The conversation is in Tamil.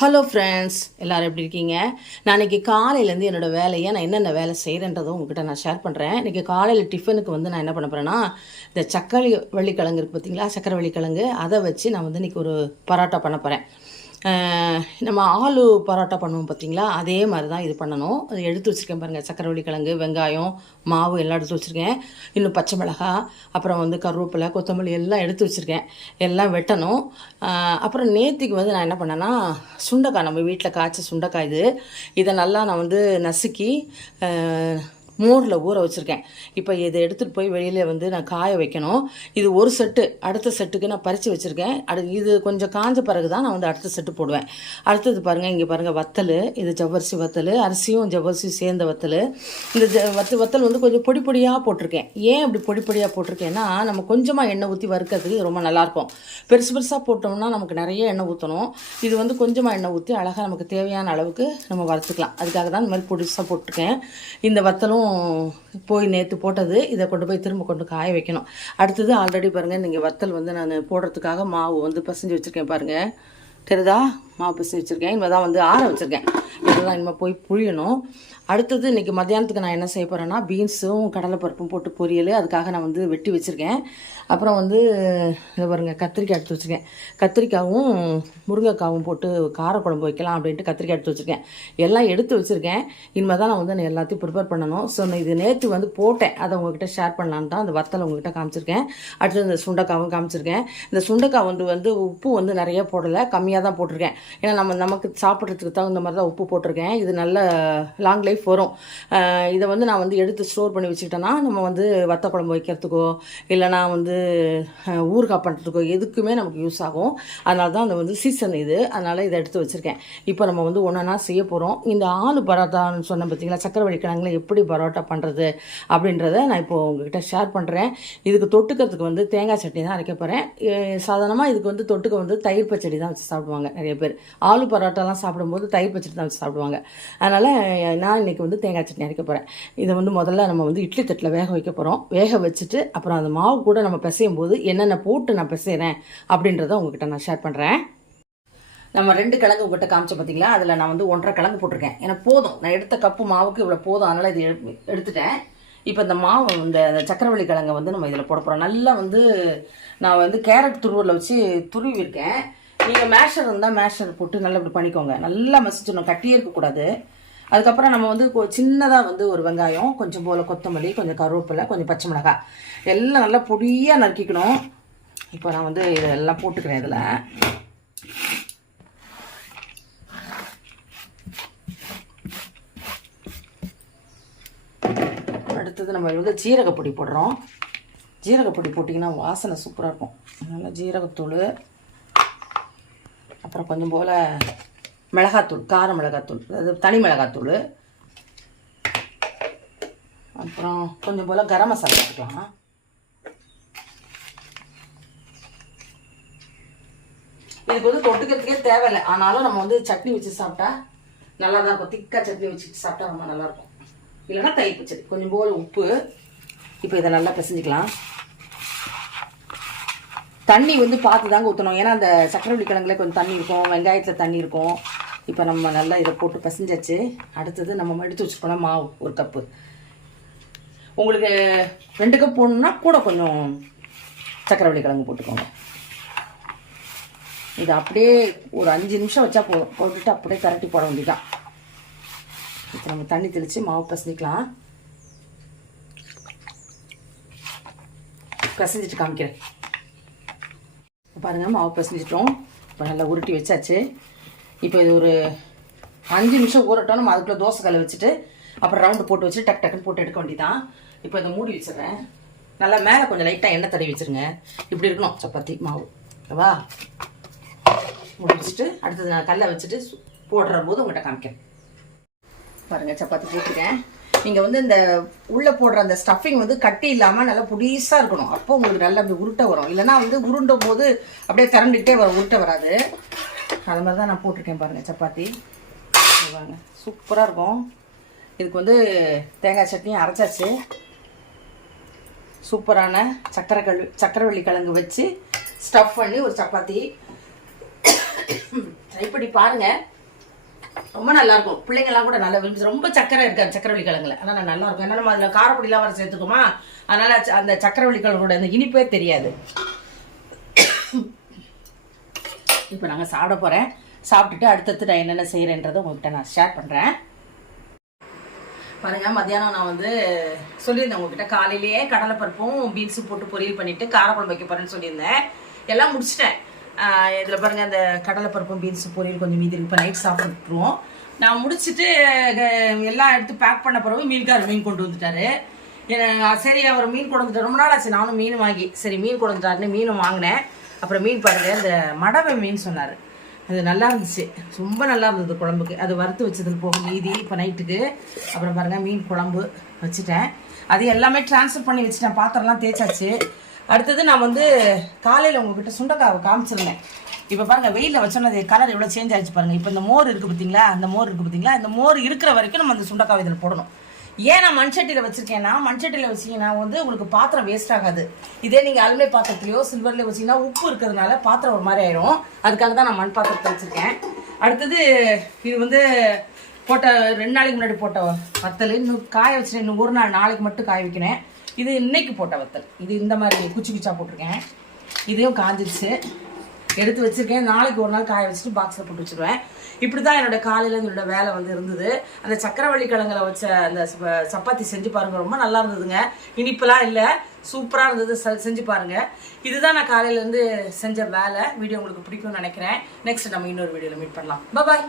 ஹலோ ஃப்ரெண்ட்ஸ், எல்லோரும் எப்படி இருக்கீங்க? நான் இன்றைக்கி காலையிலேருந்து என்னோடய வேலையை நான் என்னென்ன வேலை செய்கிறேன்றதும் உங்கள்கிட்ட நான் ஷேர் பண்ணுறேன். இன்றைக்கி காலையில் டிஃபனுக்கு வந்து நான் என்ன பண்ண போகிறேன்னா, இந்த சக்கரை வள்ளிக்கிழங்கு இருக்குது பார்த்தீங்களா, சக்கரை வள்ளிக்கிழங்கு அதை வச்சு நான் வந்து இன்றைக்கி ஒரு பரோட்டா பண்ண போகிறேன். நம்ம ஆலு பரோட்டா பண்ணுவோம் பார்த்தீங்களா, அதே மாதிரி தான் இது பண்ணணும். அது எடுத்து வச்சுருக்கேன் பாருங்கள். சக்கரவள்ளி கிழங்கு, வெங்காயம், மாவு எல்லாம் எடுத்து வச்சுருக்கேன். இன்னும் பச்சை மிளகாய், அப்புறம் வந்து கருவேப்பிலை, கொத்தமல்லி எல்லாம் எடுத்து வச்சுருக்கேன். எல்லாம் வெட்டணும். அப்புறம் நேற்றுக்கு வந்து நான் என்ன பண்ணேன்னா, சுண்டைக்காய், நம்ம வீட்டில் காய்ச்ச சுண்டைக்காய் இது. இதை நல்லா நான் வந்து நசுக்கி மோரில் ஊற வச்சுருக்கேன். இப்போ இதை எடுத்துகிட்டு போய் வெளியில் வந்து நான் காய வைக்கணும். இது ஒரு செட்டு, அடுத்த செட்டுக்கு நான் பறித்து வச்சுருக்கேன். இது கொஞ்சம் காஞ்ச பிறகு தான் நான் வந்து அடுத்த செட்டு போடுவேன். அடுத்தது பாருங்கள், இங்கே பாருங்கள் வத்தல். இது ஜவ்வரிசி வத்தல், அரிசியும் ஜவ்வரிசியும் சேர்ந்த வத்தல். இந்த வத்தல் வந்து கொஞ்சம் பொடி பொடியாக போட்டிருக்கேன். ஏன் அப்படி பொடி பொடியாக போட்டிருக்கேன்னா, நம்ம கொஞ்சமாக எண்ணெய் ஊற்றி வறுக்கிறதுக்கு ரொம்ப நல்லாயிருக்கும். பெருசு பெருசாக போட்டோம்னா நமக்கு நிறைய எண்ணெய் ஊற்றணும். இது வந்து கொஞ்சமாக எண்ணெய் ஊற்றி அழகாக நமக்கு தேவையான அளவுக்கு நம்ம வறுத்துக்கலாம். அதுக்காக தான் இந்த மாதிரி பொடிசாக போட்டிருக்கேன். இந்த வத்தலும் போய் நேற்று போட்டது. இதை கொண்டு போய் திரும்ப கொண்டு காய வைக்கணும். அடுத்தது ஆல்ரெடி பாருங்கள், நீங்கள் வத்தல் வந்து நான் போடுறதுக்காக மாவு வந்து பசைஞ்சு வச்சுருக்கேன் பாருங்கள். தெரியுதா? மாவு பசைஞ்சு வச்சுருக்கேன். இனிமேல் தான் வந்து ஆற வச்சுருக்கேன். இதெல்லாம் இனிமேல் போய் புழியணும். அடுத்தது இன்றைக்கி மத்தியானத்துக்கு நான் என்ன செய்ய போகிறேன்னா, பீன்ஸும் கடலைப்பருப்பும் போட்டு பொரியல், அதுக்காக நான் வந்து வெட்டி வச்சுருக்கேன். அப்புறம் வந்து இதை பாருங்கள், கத்திரிக்காய் எடுத்து வச்சுருக்கேன். கத்திரிக்காயும் முருங்கைக்காவும் போட்டு காரக்குழம்பு வைக்கலாம் அப்படின்ட்டு கத்திரிக்காய் எடுத்து வச்சுருக்கேன். எல்லாம் எடுத்து வச்சுருக்கேன். இனிமேல் தான் நான் வந்து எல்லாத்தையும் ப்ரிப்பேர் பண்ணணும். ஸோ நான் இது நேற்று வந்து போட்டேன், அதை உங்கள்கிட்ட ஷேர் பண்ணலான்னு தான் அந்த வத்தலை உங்கள்கிட்ட காமிச்சிருக்கேன். அடுத்தது இந்த சுண்டைக்காவும் காமிச்சிருக்கேன். இந்த சுண்டைக்காய் வந்து உப்பு வந்து நிறைய போடலை, கம்மியாக தான் போட்டிருக்கேன். ஏன்னா நமக்கு சாப்பிட்றதுக்கு தகுந்த மாதிரி தான் உப்பு போட்டிருக்கேன். இது நல்ல லாங் லைஃப் வரும். இதை வந்து நான் வந்து எடுத்து ஸ்டோர் பண்ணி வச்சுக்கிட்டேன்னா, நம்ம வந்து வத்த குழம்பு வைக்கிறதுக்கோ இல்லைனா வந்து ஊறுகாய் பண்ணுறதுக்கோ எதுக்குமே நமக்கு யூஸ் ஆகும். அதனால தான் அந்த வந்து சீசன் இது. அதனால் இதை எடுத்து வச்சுருக்கேன். இப்போ நம்ம வந்து ஒன்றா செய்ய போகிறோம். இந்த ஆலு பரோட்டான்னு சொன்ன பார்த்தீங்களா, சக்கரவள்ளி கிழங்குல எப்படி பரோட்டா பண்ணுறது அப்படின்றத நான் இப்போது உங்கள்கிட்ட ஷேர் பண்ணுறேன். இதுக்கு தொட்டுக்கிறதுக்கு வந்து தேங்காய் சட்னி தான் அரைக்க போகிறேன். சாதாரணமாக இதுக்கு வந்து தொட்டுக்க வந்து தயிர் பச்சடி தான் வச்சு சாப்பிடுவாங்க நிறைய பேர். ஆலு பரோட்டாலாம் சாப்பிடும்போது தயிர் பச்சடி தான் வச்சு சாப்பிடுவாங்க. அதனால் நான் இன்றைக்கி வந்து தேங்காய் சட்னி அரைக்க போகிறேன். இதை வந்து முதல்ல நம்ம வந்து இட்லி தட்டில் வேக வைக்க போகிறோம். வேக வச்சுட்டு அப்புறம் அந்த மாவு கூட நம்ம பிசையும் போது என்னென்ன போட்டு நான் பிசைகிறேன் அப்படின்றத உங்ககிட்ட நான் ஷேர் பண்ணுறேன். நம்ம 2 கிழங்கு உங்கள்கிட்ட காமிச்ச பார்த்தீங்களா, அதில் நான் வந்து 1.5 கிழங்கு போட்டிருக்கேன். எனக்கு போதும், நான் எடுத்த கப்பு மாவுக்கு இவ்வளோ போதும். அதனால் இது எடுத்துட்டேன். இப்போ இந்த மாவு, இந்த சக்கரவள்ளி கிழங்கை வந்து நம்ம இதில் போட போகிறோம். நல்லா வந்து நான் வந்து கேரட் துருவரில் வச்சு துருவிருக்கேன். நீங்கள் மேஷர் இருந்தால் மேஷர் போட்டு நல்லா இப்படி பண்ணிக்கோங்க. நல்லா மசிச்சிடணும், கட்டியே இருக்கக்கூடாது. அதுக்கப்புறம் நம்ம வந்து சின்னதாக வந்து ஒரு வெங்காயம், கொஞ்சம் போல் கொத்தமல்லி, கொஞ்சம் கருவேப்பிலை, கொஞ்சம் பச்சை மிளகாய் எல்லாம் நல்லா பொடியாக நறுக்கிக்கணும். இப்போ நான் வந்து இதெல்லாம் போட்டுக்கிறேன். இதில் அடுத்தது நம்ம வந்து ஜீரகப்பொடி போடுறோம். ஜீரகப்பொடி போட்டிங்கன்னா வாசனை சூப்பராக இருக்கும். அதனால் ஜீரகத்தூள், அப்புறம் கொஞ்சம் போல் மிளகாத்தூள், கார மிளகாத்தூள், அதாவது தனி மிளகாத்தூள், அப்புறம் கொஞ்சம் போல் கரம் மசாலா போட்டுக்கலாம். இதுக்கு வந்து தொட்டுக்கிறதுக்கே தேவையில்லை. ஆனாலும் நம்ம வந்து சட்னி வச்சு சாப்பிட்டா நல்லா தான் இருக்கும். திக்காக சட்னி வச்சுட்டு சாப்பிட்டா ரொம்ப நல்லாயிருக்கும். இல்லைன்னா தயிர் பச்சடி, கொஞ்சம் போல் உப்பு. இப்போ இதை நல்லா பிசைஞ்சிக்கலாம். தண்ணி வந்து பார்த்து தாங்க ஊற்றணும். ஏன்னா அந்த சக்கரவள்ளி கிழங்குல கொஞ்சம் தண்ணி இருக்கும், வெங்காயத்தில் தண்ணி இருக்கும். இப்போ நம்ம நல்லா இதை போட்டு பிசைஞ்சாச்சு. அடுத்தது நம்ம எடுத்து வச்சுருக்கோம் மாவு 1 கப்பு. உங்களுக்கு 2 கப் போடணுன்னா கூட கொஞ்சம் சக்கரவள்ளி கிழங்கு போட்டுக்கோங்க. இது அப்படியே ஒரு 5 நிமிஷம் வச்சா போதும். போட்டுட்டு அப்படியே கரட்டி போட வேண்டியதான். இப்போ நம்ம தண்ணி தெளித்து மாவு பிசைஞ்சிக்கலாம். பிசைஞ்சிட்டு காமிக்கிறேன். பாருங்கள், மாவு பிசைஞ்சிட்டோம். இப்போ நல்லா உருட்டி வச்சாச்சு. இப்போ இது ஒரு 5 நிமிஷம் ஊறட்டும். நம்ம அதுக்குள்ளே தோசை கல்லை வச்சுட்டு அப்புறம் ரவுண்டு போட்டு வச்சுட்டு டக்குன்னு போட்டு எடுக்க வேண்டியதான். இப்போ இதை மூடி வச்சிடுறேன். நல்லா மேலே கொஞ்சம் லைட்டாக எண்ணெய் தடவி வச்சுருங்க. இப்படி இருக்கணும் சப்பாத்தி மாவு. ஓகேவா? மூடி வச்சுட்டு அடுத்தது நான் கல்லை வச்சுட்டு போடுற போது உங்கள்கிட்ட காமிக்கிறேன். பாருங்கள், சப்பாத்தி போட்டிருக்கேன். நீங்கள் வந்து இந்த உள்ளே போடுற அந்த ஸ்டஃபிங் வந்து கட்டி இல்லாமல் நல்லா புடிசாக இருக்கணும். அப்போ உங்களுக்கு நல்லா அப்படி உருட்டை வரும். இல்லைனா வந்து உருண்டும் போது அப்படியே திரண்டுகிட்டே வரும், உருட்டை வராது. அது மாதிரி தான் நான் போட்டிருக்கேன். பாருங்கள், சப்பாத்தி வாங்க, சூப்பராக இருக்கும். இதுக்கு வந்து தேங்காய் சட்னி அரைச்சாச்சு. சூப்பரான சக்கரவள்ளி கிழங்கு வச்சு ஸ்டஃப் பண்ணி ஒரு சப்பாத்தி ட்ரை பண்ணி பாருங்க, ரொம்ப நல்லா இருக்கும். பிள்ளைங்கலாம் கூட நல்லா விரும்பி, ரொம்ப சக்கரை இருக்காது சக்கரவள்ளி கிழங்குல, ஆனால் நல்லா இருக்கும். ஏன்னா நம்ம அதில் காரப்பொடிலாம் வர சேர்த்துக்குமா, அதனால அந்த சக்கரவள்ளி கிழங்கோட அந்த இனிப்பே தெரியாது. இப்போ நாங்கள் சாப்பிட போகிறேன். சாப்பிட்டுட்டு அடுத்தடுத்து நான் என்னென்ன செய்கிறேன்றதை உங்கள்கிட்ட நான் ஷேர் பண்ணுறேன். பாருங்கள், மத்தியானம் நான் வந்து சொல்லியிருந்தேன் உங்ககிட்ட, காலையிலேயே கடலைப்பருப்பும் பீன்ஸும் போட்டு பொரியல் பண்ணிவிட்டு காரக்குழம்பு வைக்க போகிறேன்னு சொல்லியிருந்தேன். எல்லாம் முடிச்சிட்டேன். இதில் பாருங்கள், அந்த கடலைப்பருப்பும் பீன்ஸும் பொரியல் கொஞ்சம் மீதி இருக்கு. இப்போ நைட் சாப்பிட்டுருவோம். நான் முடிச்சுட்டு எல்லாம் எடுத்து பேக் பண்ண பிறகு மீன்காரர் மீன் கொண்டு வந்துட்டாரு. சரி, அவர் மீன் கொண்டு வந்துட்டார். ரொம்ப நாள் ஆச்சு நானும் மீன் வாங்கி. சரி, மீன் கொண்டு வந்துட்டாருன்னு மீனும் வாங்கினேன். அப்புறம் மீன் பாருங்கள், இந்த மடவை மீன் சொன்னார். அது நல்லா இருந்துச்சு, ரொம்ப நல்லா இருந்தது குழம்புக்கு. அது வறுத்து வச்சதுக்கு போக மீதி இப்போ நைட்டுக்கு. அப்புறம் பாருங்கள், மீன் குழம்பு வச்சுட்டேன். அது எல்லாமே ட்ரான்ஸ்ஃபர் பண்ணி வச்சுட்டேன். பாத்திரம்லாம் தேய்ச்சாச்சு. அடுத்தது நான் வந்து காலையில் உங்ககிட்ட சுண்டக்காவை காமிச்சிருந்தேன். இப்போ பாருங்கள், வெயிலில் வச்சோன்னது கலர் எவ்வளோ சேஞ்ச் ஆகிடுச்சு பாருங்கள். இப்போ இந்த மோர் இருக்குது பார்த்தீங்களா, அந்த மோர் இருக்குது பார்த்தீங்களா, இந்த மோர் இருக்கிற வரைக்கும் நம்ம அந்த சுண்டக்காவை இதில் போடணும். ஏன் நான் மண்சட்டியில் வச்சுருக்கேன்னா, மண்சட்டியில் வச்சிங்கன்னா வந்து உங்களுக்கு பாத்திரம் வேஸ்ட் ஆகாது. இதே நீங்கள் அலுமினிய பாத்திரத்துலையோ சில்வர்லேயோ வச்சிங்கன்னா உப்பு இருக்கிறதுனால பாத்திரம் ஒரு மாதிரி ஆயிரும். அதுக்காக தான் நான் மண் பாத்திரத்தை வச்சுருக்கேன். அடுத்தது இது வந்து போட்ட 2 நாளைக்கு முன்னாடி போட்ட வத்தல், இன்னும் காய வச்சுட்டேன். இன்னும் ஒரு நாள், நாளைக்கு மட்டும் காய வைக்கிறேன். இது இன்னைக்கு போட்ட வத்தல். இது இந்த மாதிரி குச்சி குச்சா போட்டிருக்கேன். இதையும் காஞ்சிடுச்சு, எடுத்து வச்சுருக்கேன். நாளைக்கு ஒரு நாள் காய வச்சுட்டு பாக்ஸில் போட்டு வச்சுருவேன். இப்படி தான் என்னோடய காலையில் என்னோட வேலை வந்து இருந்தது. அந்த சக்கரவள்ளி கிழங்குல வச்ச அந்த சப்பாத்தி செஞ்சு பாருங்கள், ரொம்ப நல்லா இருந்ததுங்க. இனிப்பெல்லாம் இல்லை, சூப்பராக இருந்தது. செஞ்சு பாருங்கள். இதுதான் நான் காலையிலேருந்து செஞ்ச வேலை. வீடியோ உங்களுக்கு பிடிக்கும்னு நினைக்கிறேன். நெக்ஸ்ட் நம்ம இன்னொரு வீடியோவில் மீட் பண்ணலாம். பாய்.